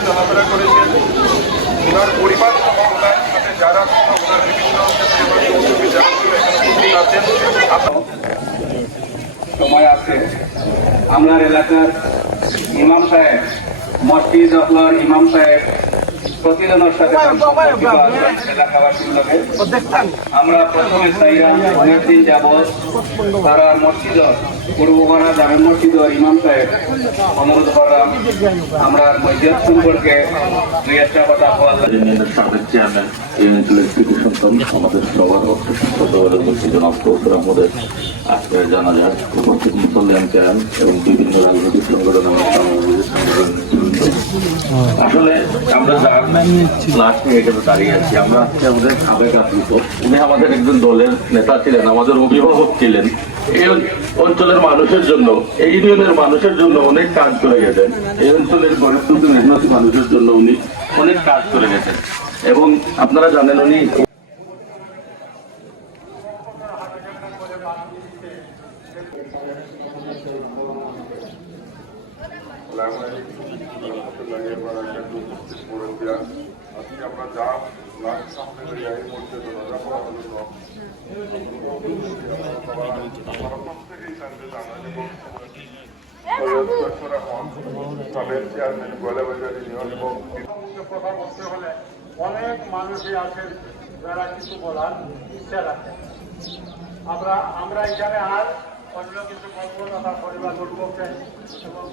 চলাফেরা করেছেন ওনার পরিবার ওনার সাথে যারা ওনার বিভিন্ন সময় আছে আমার এলাকার ইমাম সাহেব মসজিদ আপনার ইমাম সাহেব প্রতিদিনের সাথে এলাকাবাসীর লোকে আমরা প্রথমে চাইয়া অনেকদিন যাবৎ তারা মসজিদ পূর্বপাড়া জামে মসজিদ ইমাম সাহেব অনুরোধ করলাম আমরা মসজিদ সম্পর্কে দুই একটা কথা সাবেক চেয়ারম্যান এই অঞ্চলের কৃতি সন্তান আমাদের সবার আমাদের আজকে জানা যায় উপস্থিত মুসল্লিয়ান চেয়ার এবং বিভিন্ন রাজনৈতিক সংগঠন আসলে আমরা লাস্ট নিয়ে এখানে দাঁড়িয়ে আছি আমরা আজকে আমাদের সাবেক আত্মীয় উনি আমাদের একজন দলের নেতা ছিলেন আমাদের অভিভাবক ছিলেন এই অঞ্চলের মানুষের জন্য এই ইউনিয়নের মানুষের জন্য অনেক কাজ করে গেছেন এই অঞ্চলের গরিব মেহনতি মানুষের জন্য উনি অনেক কাজ করে গেছেন এবং আপনারা জানেন উনি আজকে আমরা যা সামনে এই মুহূর্তে কথা বলতে হলে অনেক মানুষই আছেন যারা কিছু বলার ইচ্ছা রাখেন। আমরা এখানে আর অন্য কিছু বলব না, তার পরিবার পক্ষে এবং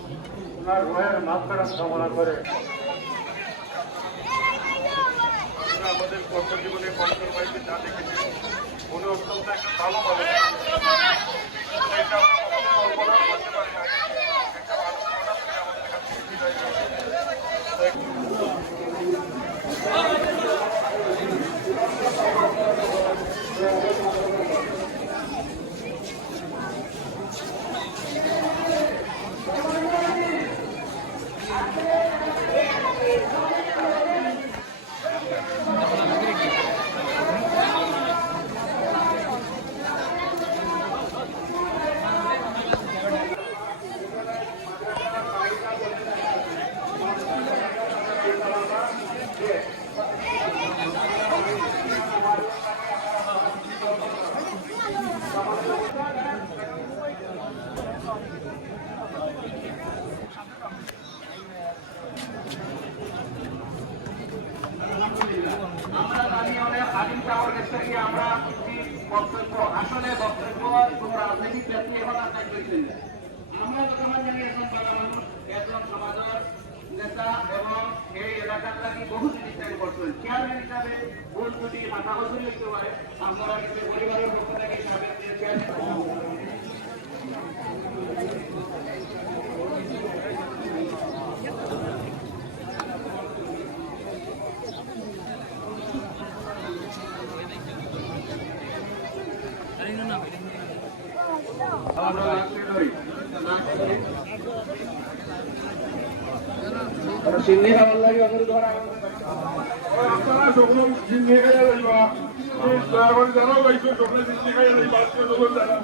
ওনার রোহের মাত্রার কামনা করে আমাদের কর্মজীবনে কন্ট্রোল পাইতে যা দেখেছি মনে অত্যন্ত একটা ভালো ভালো করতে পারি না একটা আসলে বক্তব্য তোমরা রাজনৈতিক ব্যক্তি এখন আপনার করছেন আমরা যখন জানি একজন সমাজের নেতা এবং এই এলাকার লাগি বহু জিনিস করছেন চেয়ারম্যান হিসাবে ভুল ত্রুটি মাথা বসে লিখতে পারে আপনারা কিন্তু পরিবারের পক্ষ থেকে সাবেক সিন্নি খাবার লাগে অনুরোধ করা আপনারা সকল সিন্নি খাইয়া যাইবা দয়াবাড়ি জানাও গাইছো সকলে সিন্নি খাইয়া যাইবা সকল জানা